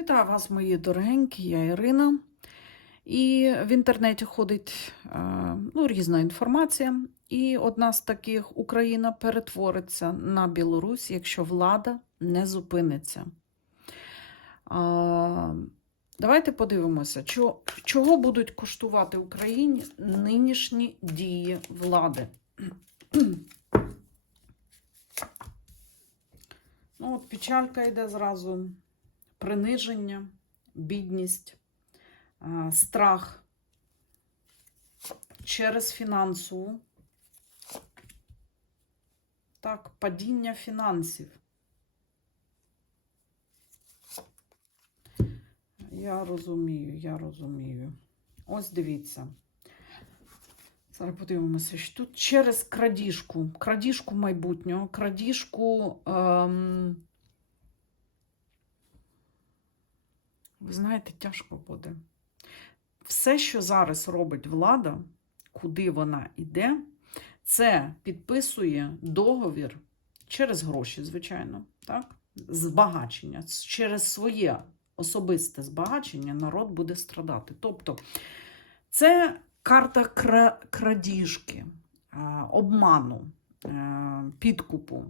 Вітаю вас, мої дорогенькі, я Ірина. І в інтернеті ходить е, ну, різна інформація. І одна з таких Україна перетвориться на Білорусь, якщо влада не зупиниться. Давайте подивимося, чого, чого будуть коштувати Україні нинішні дії влади. Ну, от печалька йде зразу приниження, бідність, е, страх через фінансову. Так, падіння фінансів. Я розумію, я розумію. Ось дивіться. Зараз подивимося, що тут через крадіжку, крадіжку майбутнього, крадіжку. Ем... Ви знаєте, тяжко буде. Все, що зараз робить влада, куди вона йде, це підписує договір через гроші, звичайно, так? збагачення. Через своє особисте збагачення народ буде страдати. Тобто, це карта крадіжки, обману, е, підкупу.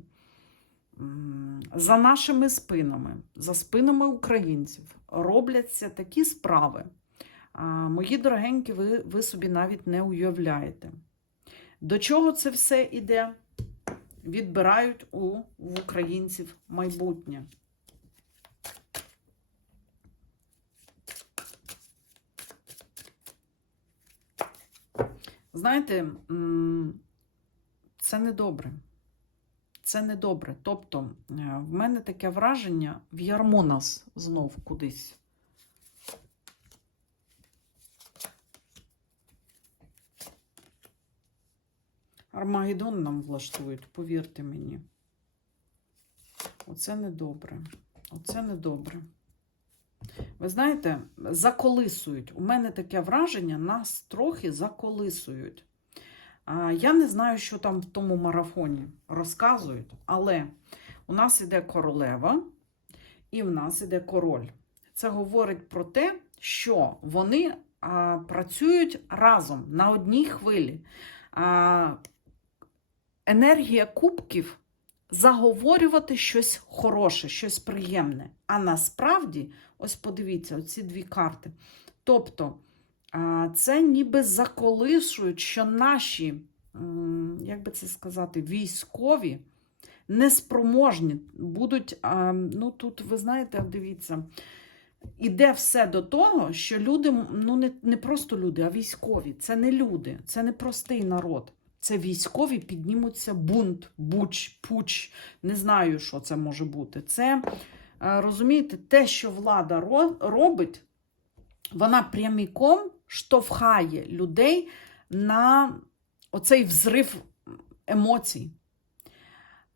За нашими спинами, за спинами українців робляться такі справи. Мої дорогенькі, ви, ви собі навіть не уявляєте. До чого це все іде? Відбирають у в українців майбутнє. Знаєте, це недобре. Це недобре. Тобто, е, в мене таке враження в ярмо нас знов кудись. Армагеддон нам влаштують, повірте мені. Оце недобре. Оце недобре. Ви знаєте, заколисують. У мене таке враження, нас трохи заколисують. Я не знаю, що там в тому марафоні розказують, але у нас іде королева і в нас іде король. Це говорить про те, що вони а, працюють разом на одній хвилі. А, енергія кубків заговорювати щось хороше, щось приємне. А насправді, ось подивіться, оці дві карти. Тобто, це ніби заколишують, що наші, як би це сказати, військові неспроможні будуть. Ну, тут, ви знаєте, дивіться, іде все до того, що люди, ну не, не просто люди, а військові. Це не люди, це не простий народ. Це військові піднімуться бунт, буч, пуч. Не знаю, що це може бути. Це, розумієте, те, що влада робить, вона пряміком штовхає людей на оцей взрив емоцій.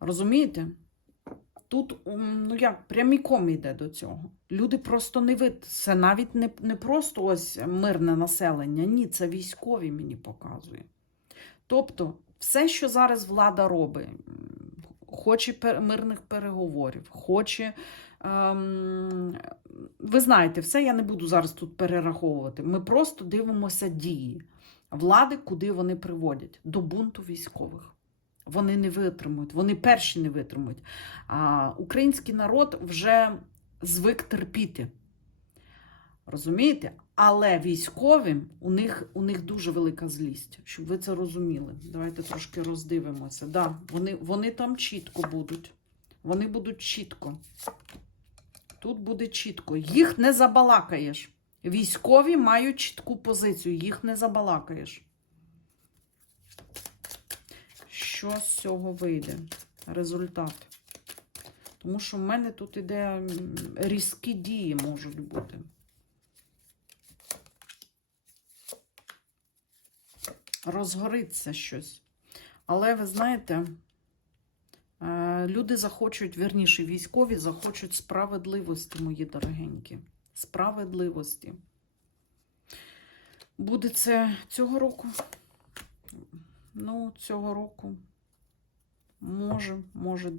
Розумієте? Тут, ну як, пряміком йде до цього. Люди просто не вид. Це навіть не, не просто ось мирне населення. Ні, це військові мені показує. Тобто, все, що зараз влада робить, хоче мирних переговорів, хоче. Ем, ви знаєте, все я не буду зараз тут перераховувати. Ми просто дивимося дії влади, куди вони приводять до бунту військових. Вони не витримують, вони перші не витримують. А український народ вже звик терпіти. Розумієте? Але військовим у них, у них дуже велика злість, щоб ви це розуміли. Давайте трошки роздивимося. Да, вони, вони там чітко будуть. Вони будуть чітко. Тут буде чітко. Їх не забалакаєш. Військові мають чітку позицію, їх не забалакаєш. Що з цього вийде? Результат. Тому що в мене тут іде різкі дії можуть бути. Розгориться щось. Але ви знаєте, е, люди захочуть, вірніше, військові захочуть справедливості, мої дорогенькі. Справедливості. Буде це цього року? Ну, цього року. Може, може,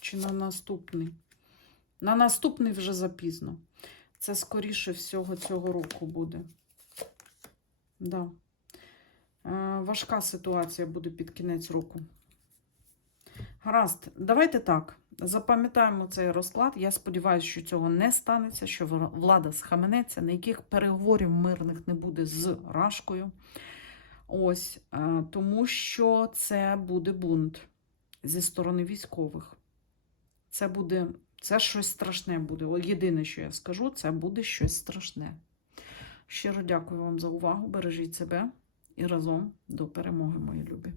чи на наступний. На наступний вже запізно. Це скоріше всього цього року буде. Да. Е, важка ситуація буде під кінець року. Гаразд, давайте так. Запам'ятаємо цей розклад. Я сподіваюся, що цього не станеться, що влада схаменеться, ніяких переговорів мирних не буде з Рашкою. Ось, е, тому що це буде бунт зі сторони військових. Це буде, це щось страшне буде. Єдине, що я скажу, це буде щось страшне. Щиро дякую вам за увагу. Бережіть себе і разом до перемоги, мої любі.